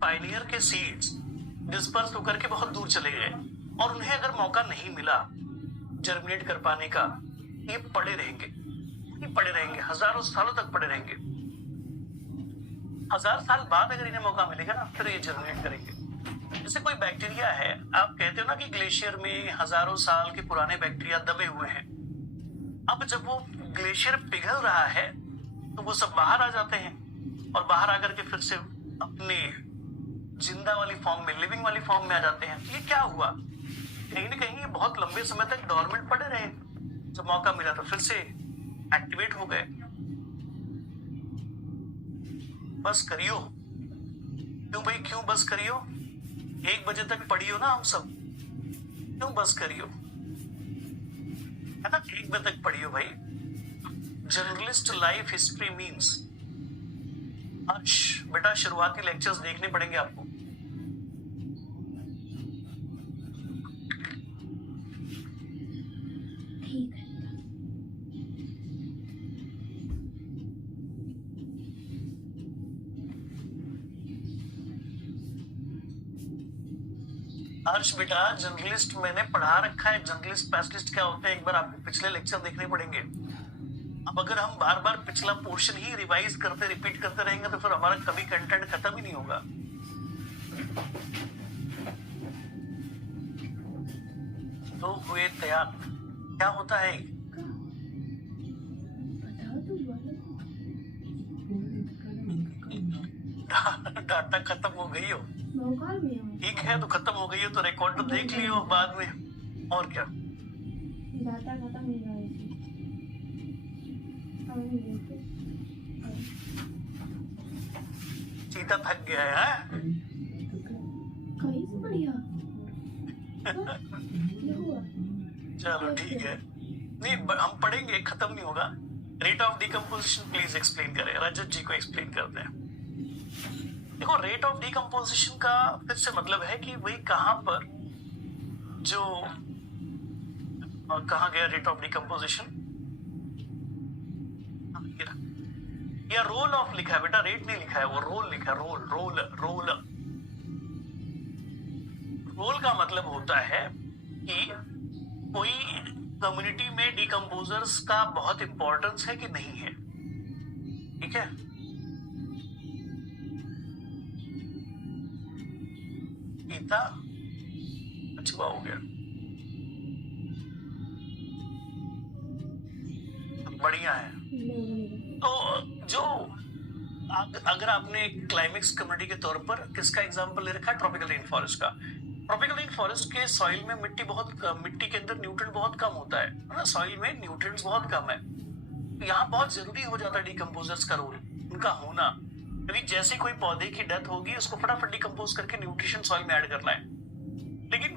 Pioneer के seeds disperse होकर के बहुत दूर चले गए और उन्हें अगर मौका नहीं मिला जर्मिनेट कर पाने का, ये पड़े रहेंगे, ये पड़े रहेंगे, हजारों सालों तक पड़े रहेंगे। 1000 साल बाद अगर इन्हें मौका मिलेगा ना, फिर ये जर्मिनेट करेंगे। जैसे कोई बैक्टीरिया है, आप कहते हो ना कि ग्लेशियर में हजारों साल के पुराने बैक्टीरिया दबे हुए हैं। अब जब वो ग्लेशियर पिघल रहा है तो वो सब बाहर आ जाते हैं और बाहर आकर के फिर से अपने जिंदा वाली फॉर्म में, लिविंग वाली फॉर्म में आ जाते हैं। ये क्या हुआ? कहीं ना कहीं ये बहुत लंबे समय तक डोरमेंट पड़े रहे, जब मौका मिला तो फिर से एक्टिवेट हो गए। बस करियो। क्यों भाई, क्यों बस करियो? 1 बजे तक पढ़ियो ना हम सब, क्यों बस करियो? है ना, 1 बजे तक पढ़ियो भाई। जर्नलिस्ट लाइफ हिस्ट्री मीन्स, बेटा शुरुआती लेक्चर्स देखने पड़ेंगे आपको। ठीक है। हर्ष बेटा, जर्नलिस्ट मैंने पढ़ा रखा है, जर्नलिस्ट स्पेशलिस्ट क्या होते हैं एक बार आपको पिछले लेक्चर देखने पड़ेंगे। अब अगर हम बार बार पिछला पोर्शन ही रिवाइज करते, रिपीट करते रहेंगे तो फिर हमारा कभी कंटेंट खत्म ही नहीं होगा। तो हुए तैयार, क्या होता है? डाटा खत्म हो गई हो, ठीक है, तो खत्म हो गई हो तो रिकॉर्ड तो देख लियो बाद में, और क्या। डाटा खत्म हो गया है। चीता थक गया है। कहीं से बढ़िया। चलो ठीक है, नहीं हम पढ़ेंगे, खत्म नहीं होगा। Rate of decomposition please explain करें, रजत जी को एक्सप्लेन करते हैं। देखो, रेट ऑफ डिकम्पोजिशन का फिर से मतलब है कि वही कहां पर जो कहां गया रेट ऑफ डिकम्पोजिशन, या रोल ऑफ लिखा है बेटा, रेट नहीं लिखा है, वो रोल लिखा है, रोल रोल रोल। रोल का मतलब होता है कि कोई कम्युनिटी में डिकम्पोजर्स का बहुत इंपॉर्टेंस है कि नहीं है, ठीक है। गीता अच्छा हो गया, बढ़िया है। तो जो अगर आपने क्लाइमेक्स कम्युनिटी के तौर पर किसका एग्जांपल ले रखा है, ट्रॉपिकल रेन फॉरेस्ट का। ट्रॉपिकल रेन फॉरेस्ट के सॉइल में मिट्टी के अंदर न्यूट्रिएंट बहुत कम होता है ना, सॉइल में न्यूट्रिएंट्स बहुत कम है। तो यहाँ बहुत जरूरी हो जाता है डिकम्पोजर्स का रोल, उनका होना, क्योंकि जैसे कोई पौधे की डेथ होगी उसको फटाफट डिकम्पोज करके न्यूट्रिशन सॉइल में ऐड करना है। लेकिन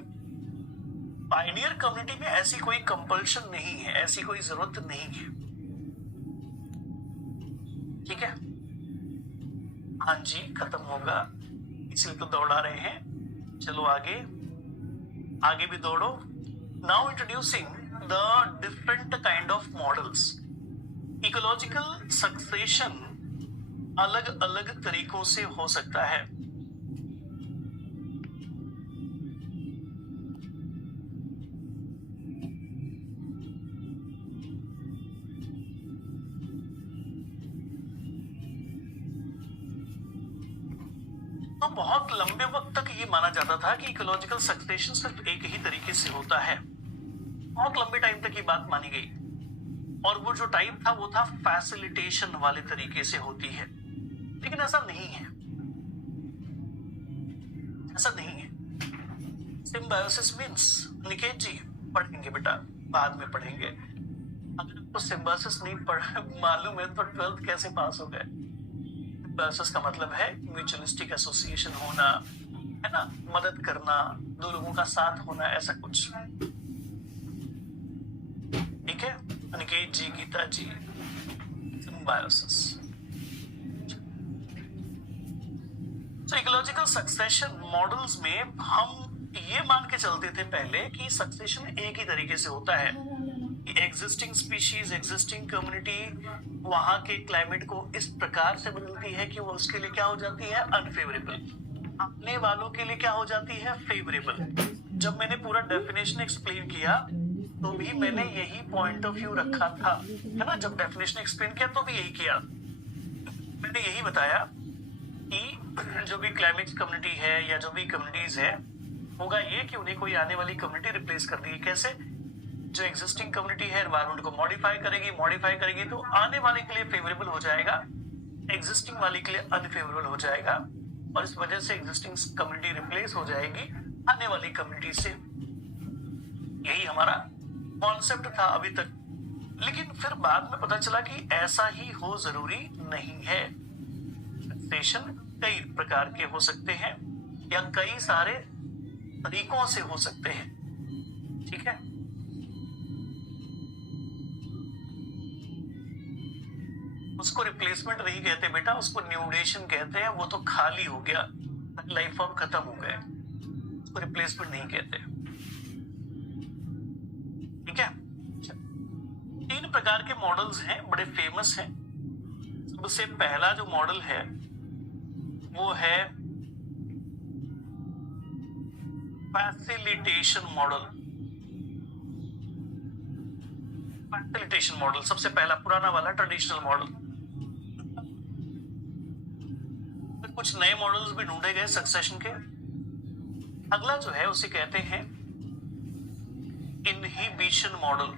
पायनियर कम्युनिटी में ऐसी कोई कंपल्शन नहीं है, ऐसी कोई जरूरत नहीं है, ठीक है। हाँ जी, खत्म होगा, इसलिए तो दौड़ा रहे हैं। चलो आगे, आगे भी दौड़ो। Now introducing the different kind of models. Ecological succession अलग अलग तरीकों से हो सकता है। तो बहुत लंबे वक्त तक ये माना जाता था कि इकोलॉजिकल सक्सेशन सिर्फ एक ही तरीके से होता है, बहुत लंबे टाइम तक ये बात मानी गई। और वो जो टाइप था वो था फैसिलिटेशन वाले तरीके से होती है, लेकिन ऐसा नहीं है, ऐसा नहीं है। सिम्बायोसिस मींस, निकेत जी पढ़ेंगे बेटा, बाद में पढ़ेंगे। अगर आपको सिम्बायोसिस नहीं मालूम है तो 12th कैसे पास हो गए? सिम्बायोसिस का मतलब है म्यूचुअलिस्टिक एसोसिएशन होना, है ना, मदद करना, दो लोगों का साथ होना, ऐसा कुछ, ठीक है। अनिकेत जी, गीता जी, सिम्बायोसिस। तो इकोलॉजिकल सक्सेशन मॉडल्स में हम ये मान के चलते थे पहले कि सक्सेशन एक ही तरीके से होता है, एग्जिस्टिंग स्पीशीज, एग्जिस्टिंग कम्युनिटी वहां के क्लाइमेट को इस प्रकार से बदलती है कि वो उसके लिए क्या हो जाती है, अनफेवरेबल। आने वालों के लिए क्या हो जाती है, फेवरेबल। जब मैंने पूरा डेफिनेशन एक्सप्लेन किया तो भी मैंने यही पॉइंट ऑफ व्यू रखा था, है ना। जब डेफिनेशन एक्सप्लेन किया तो भी यही किया, मैंने यही बताया कि जो भी क्लाइमेक्स कम्युनिटी है या जो भी कम्युनिटीज है, होगा ये कि उन्हें कोई आने वाली कम्युनिटी रिप्लेस कर दी। कैसे? जो एग्जिस्टिंग कम्युनिटी है एनवायरमेंट को मॉडिफाई करेगी तो आने वाले के लिए फेवरेबल हो जाएगा, एग्जिस्टिंग वाले के लिए अनफेवरेबल हो जाएगा, और इस वजह से एग्जिस्टिंग कम्युनिटी रिप्लेस हो जाएगी आने वाली कम्युनिटी से। यही हमारा कॉन्सेप्ट था अभी तक। लेकिन फिर बाद में पता चला कि ऐसा ही हो जरूरी नहीं है। सक्सेशन कई प्रकार के हो सकते हैं या कई सारे तरीकों से हो सकते हैं, ठीक है। उसको रिप्लेसमेंट नहीं कहते बेटा, उसको न्यूडेशन कहते हैं। वो तो खाली हो गया, लाइफ फॉर्म खत्म हो गए, उसको रिप्लेसमेंट नहीं कहते, ठीक है। 3 प्रकार के मॉडल्स हैं, बड़े फेमस हैं। सबसे पहला जो मॉडल है वो है फैसिलिटेशन मॉडल। फैसिलिटेशन मॉडल सबसे पहला, पुराना वाला ट्रेडिशनल मॉडल। कुछ नए मॉडल्स भी ढूंढे गए सक्सेशन के। अगला जो है उसे कहते हैं इनहिबिशन मॉडल।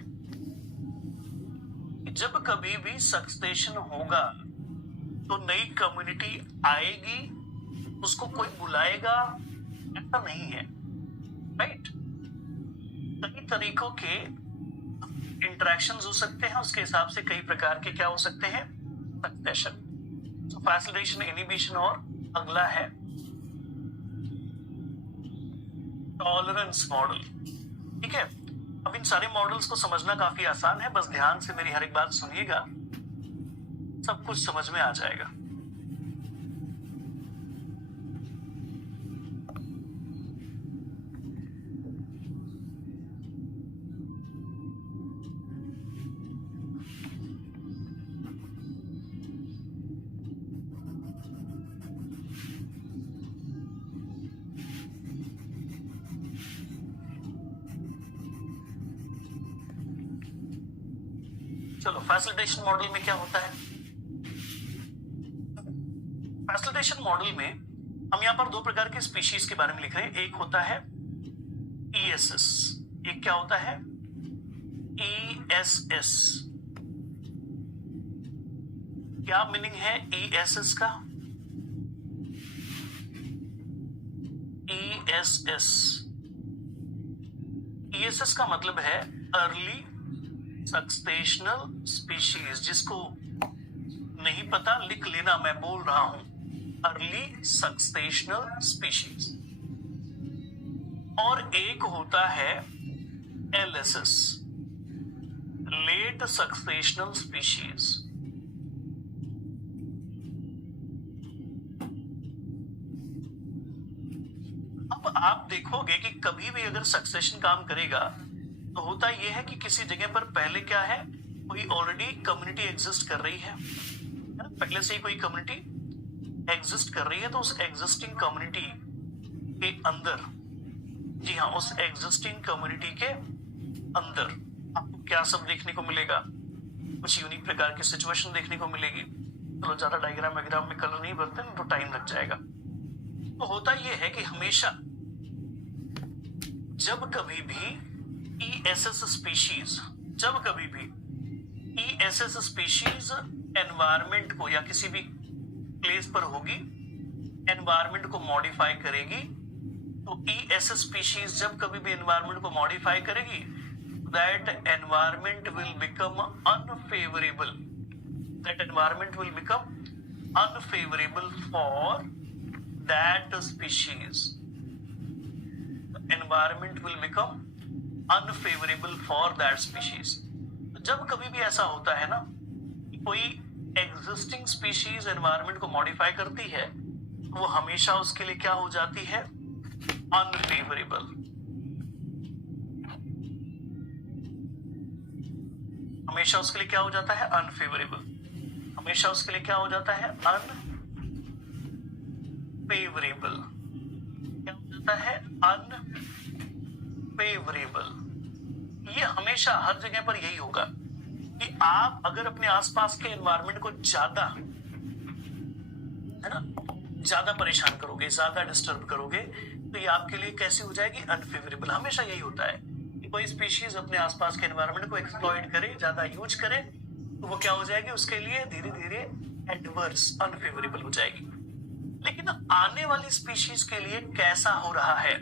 जब कभी भी सक्सेशन होगा तो नई कम्युनिटी आएगी, उसको कोई बुलाएगा, ऐसा नहीं है, राइट। कई तरीकों के इंटरेक्शंस हो सकते हैं, उसके हिसाब से कई प्रकार के क्या हो सकते हैं, सक्सेशन। तो फैसिलिटेशन, इनहिबिशन, और अगला है टॉलरेंस मॉडल, ठीक है। अब इन सारे मॉडल्स को समझना काफी आसान है, बस ध्यान से मेरी हर एक बात सुनिएगा, सब कुछ समझ में आ जाएगा। चलो, फैसिलिटेशन मॉडल में क्या होता है। फैसिलिटेशन मॉडल में हम यहां पर 2 प्रकार के स्पीशीज के बारे में लिख रहे हैं। एक होता है ESS, एक क्या होता है, ESS। क्या मीनिंग है ESS का? ESS का मतलब है अर्ली सक्सेशनल स्पीशीज। जिसको नहीं पता लिख लेना, मैं बोल रहा हूं, अर्ली सक्सेशनल स्पीशीज। और एक होता है LSS, लेट सक्सेशनल स्पीशीज। अब आप देखोगे कि कभी भी अगर सक्सेशन काम करेगा तो होता यह है कि किसी जगह पर पहले क्या है, कोई ऑलरेडी कम्युनिटी एग्जिस्ट कर रही है, पहले से ही कोई कम्युनिटी एग्जिस्ट कर रही है। तो उस एग्जिस्टिंग कम्युनिटी के अंदर, जी हाँ, उस एग्जिस्टिंग कम्युनिटी के अंदर आपको क्या सब देखने को मिलेगा, कुछ यूनिक प्रकार की सिचुएशन देखने को मिलेगी। चलो, ज्यादा डायग्राम में कलर नहीं भरते ना, तो टाइम लग जाएगा। तो होता यह है कि हमेशा जब कभी भी ESS स्पीशीज, जब कभी भी ESS स्पीशीज एनवायरमेंट को या किसी भी प्लेस पर होगी, एनवायरमेंट को मॉडिफाई करेगी, तो ESS स्पीशीज जब कभी भी एनवायरमेंट को मॉडिफाई करेगी, that environment will become unfavourable, that environment will become unfavourable for that species, environment will become unfavourable for that species. जब कभी भी ऐसा होता है ना, कोई एग्जिस्टिंग स्पीशीज एनवायरमेंट को मॉडिफाई करती है, तो वो हमेशा उसके लिए क्या हो जाती है, अनफेवरेबल। हमेशा उसके लिए क्या हो जाता है, अनफेवरेबल। हमेशा उसके लिए क्या हो जाता है, अनफेवरेबल। होता है अनफेवरेबल। ये हमेशा हर जगह पर यही होगा कि आप अगर अपने आसपास के एनवायरनमेंट को ज्यादा, है ना, ज्यादा परेशान करोगे, ज्यादा डिस्टर्ब करोगे, तो ये आपके लिए कैसी हो जाएगी, अनफेवरेबल। हमेशा यही होता है कि कोई स्पीशीज अपने आसपास के एनवायरनमेंट को एक्सप्लॉइट करे, ज्यादा यूज करे, तो वो क्या हो जाएगी, उसके लिए धीरे धीरे एडवर्स, अनफेवरेबल हो जाएगी। लेकिन आने वाली स्पीशीज के लिए कैसा हो रहा है,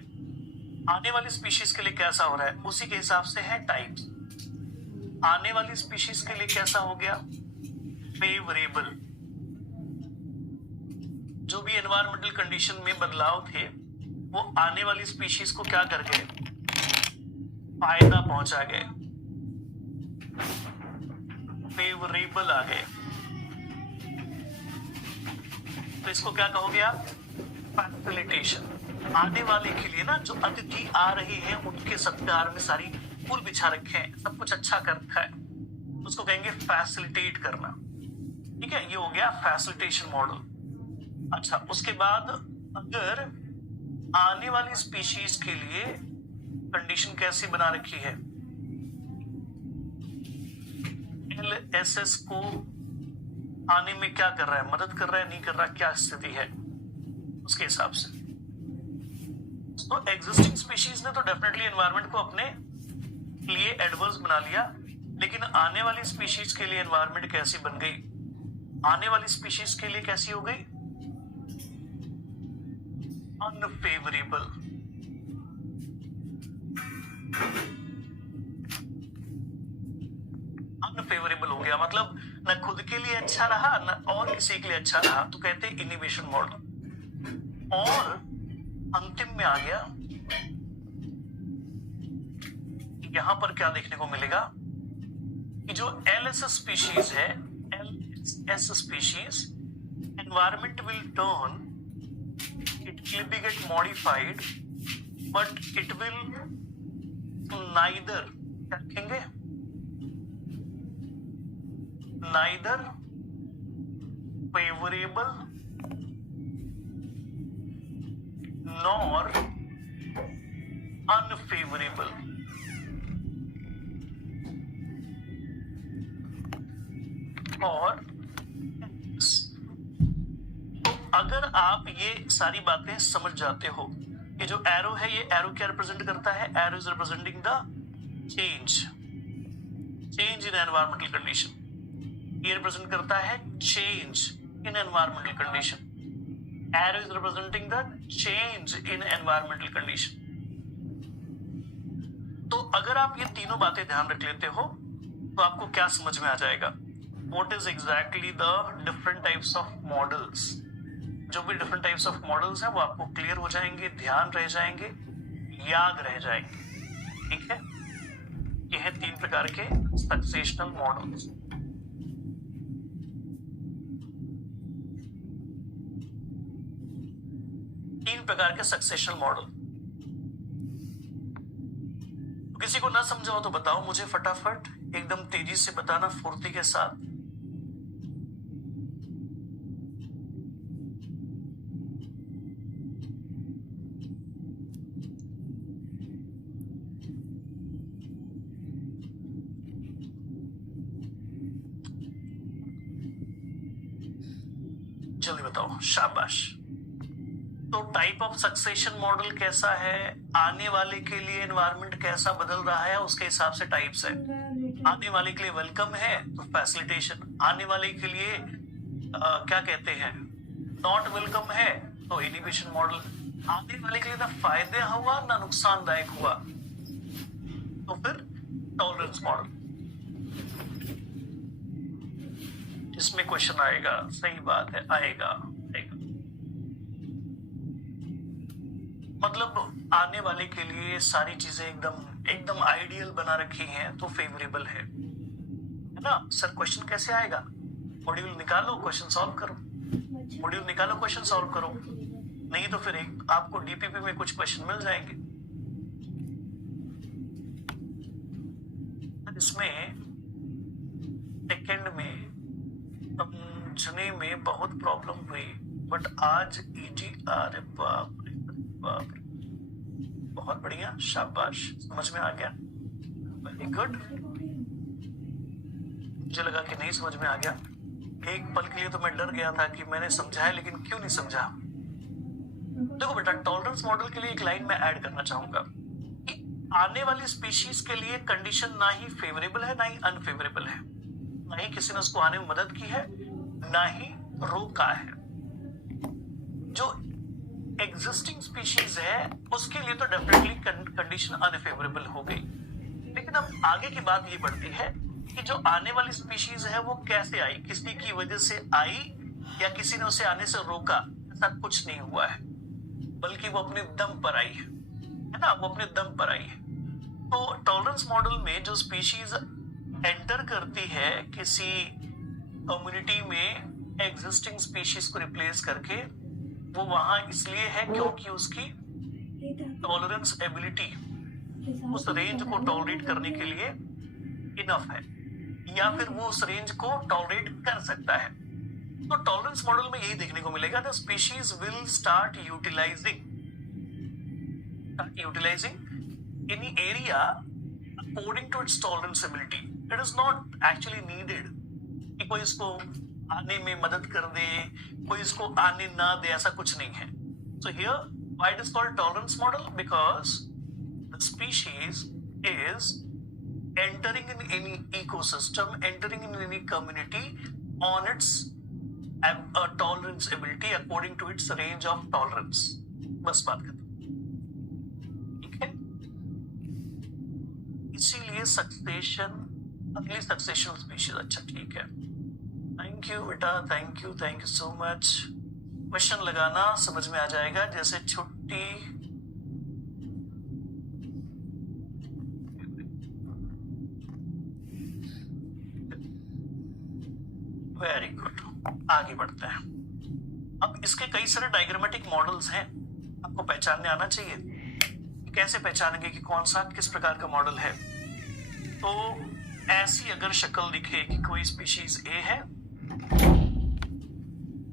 आने वाली स्पीशीज के लिए कैसा हो रहा है, उसी के हिसाब से है टाइप्स। आने वाली स्पीशीज के लिए कैसा हो गया, फेवरेबल। जो भी एनवायरमेंटल कंडीशन में बदलाव थे वो आने वाली स्पीशीज को क्या कर गए, फायदा पहुंचा गए, फेवरेबल आ गए। तो इसको क्या कहोगे आप, फैसिलिटेशन। आने वाले के लिए ना, जो अतिथि आ रहे हैं उनके सत्कार में सारी फूल बिछा रखे हैं, सब कुछ अच्छा कर रखा है, उसको कहेंगे फैसिलिटेट करना। ठीक है, ये हो गया फैसिलिटेशन मॉडल। अच्छा, उसके बाद अगर आने वाली स्पीशीज के लिए कंडीशन कैसी बना रखी है, LSS को आने में क्या कर रहा है, मदद कर रहा है, नहीं कर रहा, क्या स्थिति है, उसके हिसाब से। तो एग्जिस्टिंग स्पीशीज ने तो डेफिनेटली एनवायरनमेंट को अपने लिए एडवर्स बना लिया, लेकिन आने वाली स्पीशीज के लिए एनवायरनमेंट कैसी बन गई, आने वाली स्पीशीज के लिए कैसी हो गई, अनफेवरेबल। अनफेवरेबल हो गया, मतलब न खुद के लिए अच्छा रहा न और किसी के लिए अच्छा रहा, तो कहते हैं इनिबिशन मॉडल। और अंतिम में आ गया, यहां पर क्या देखने को मिलेगा कि जो LSS स्पीशीज है, LSS species, environment will turn, it will be get modified, but it will neither, क्या लिखेंगे, neither favorable nor unfavorable। और अगर आप ये सारी बातें समझ जाते हो, ये जो एरो है, ये एरो क्या रिप्रेजेंट करता है, arrow is representing the change in environmental condition. ये रिप्रेजेंट करता है change in environmental condition. Arrow is representing the change in environmental condition. तो अगर आप ये तीनों बातें ध्यान रख लेते हो तो आपको क्या समझ में आ जाएगा, what is exactly the different types of models. जो भी डिफरेंट टाइप्स ऑफ मॉडल्स हैं वो आपको क्लियर हो जाएंगे, ध्यान रह जाएंगे, याद रह जाएंगे। ठीक है, ये है 3 प्रकार के सक्सेशनल मॉडल्स। तीन प्रकार के सक्सेशनल मॉडल। किसी को ना समझा हो तो बताओ मुझे, फटाफट एकदम तेजी से बताना, फुर्ती के साथ। जल्दी बताओ, शाबाश। तो टाइप ऑफ सक्सेशन मॉडल कैसा है, आने वाले के लिए एनवायरनमेंट कैसा बदल रहा है, उसके हिसाब से टाइप्स है। आने वाले के लिए वेलकम है तो फैसिलिटेशन, आने वाले के लिए क्या कहते हैं, नॉट वेलकम है तो इनिबिशन मॉडल, आने वाले के लिए ना फायदे हुआ ना नुकसानदायक हुआ तो फिर टॉलरेंस मॉडल। इसमें क्वेश्चन आएगा, सही बात है, आएगा। मतलब आने वाले के लिए सारी चीजें एकदम आइडियल बना रखी हैं तो फेवरेबल है ना। सर क्वेश्चन कैसे आएगा, मॉड्यूल निकालो, क्वेश्चन सॉल्व करो, मॉड्यूल निकालो, क्वेश्चन सॉल्व करो, नहीं तो फिर आपको डीपीपी में कुछ क्वेश्चन मिल जाएंगे। इसमें सेकंड में समझने में बहुत प्रॉब्लम हुई, बट आज इजी। अरे बाप रे बाप रे, बहुत बढ़िया, शाबाश, समझ में आ गया, वेरी गुड। मुझे लगा कि नहीं समझ में आ गया, एक पल के लिए तो मैं डर गया था कि मैंने समझा है लेकिन क्यों नहीं समझा। देखो बेटा, टॉलरेंस मॉडल के लिए एक लाइन मैं ऐड करना चाहूंगा कि आने वाली स्पीशीज के लिए कंडीशन ना ही फेवरेबल है ना ही अनफेवरेबल है, ना ही किसी ने उसको आने में मदद की है ना ही रोका है। जो एग्जिस्टिंग स्पीशीज है उसके लिए तो डेफिनेटली कंडीशन अनफेवरेबल हो गई, लेकिन अब आगे की बात ये बढ़ती है कि जो आने वाली स्पीशीज है वो कैसे आई, किसी की वजह से आई या किसी ने उसे आने से रोका, ऐसा कुछ नहीं हुआ है, बल्कि वो अपने दम पर आई है ना, वो अपने दम पर आई है। तो टॉलरेंस मॉडल में जो स्पीशीज एंटर करती है किसी कम्युनिटी में एग्जिस्टिंग स्पीशीज को रिप्लेस करके, वो वहां इसलिए है क्योंकि उसकी टॉलरेंस एबिलिटी उस रेंज को टॉलरेट करने के लिए इनफ है, या फिर वो उस रेंज को टॉलरेट कर सकता है। तो टॉलरेंस मॉडल में यही देखने को मिलेगा, the species will start utilising any area according to its tolerance ability. It is not actually needed कि कोई इसको आने में मदद कर दे, कोई इसको आने ना दे, ऐसा कुछ नहीं है। So here why it is called tolerance model, because the species is entering in any ecosystem, entering in any community on its tolerance ability according to its range of tolerance। बस बात खत्म, ठीक है। इसीलिए सक्सेशन, अगली succession species, अच्छा ठीक है, थैंक यू बेटा, thank you so much. Question लगाना समझ में आ जाएगा, जैसे छुट्टी, वेरी गुड, आगे बढ़ते हैं। अब इसके कई सारे डायग्रामेटिक मॉडल्स हैं, आपको पहचानने आना चाहिए। कैसे पहचानेंगे कि कौन सा किस प्रकार का मॉडल है? तो ऐसी अगर शक्ल दिखे कि कोई स्पीशीज ए है,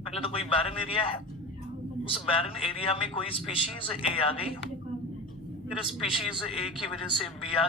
पहले तो कोई बैरन एरिया है, उस बैरन एरिया में कोई स्पीशीज ए आ गई, फिर स्पीशीज ए की वजह से बी आ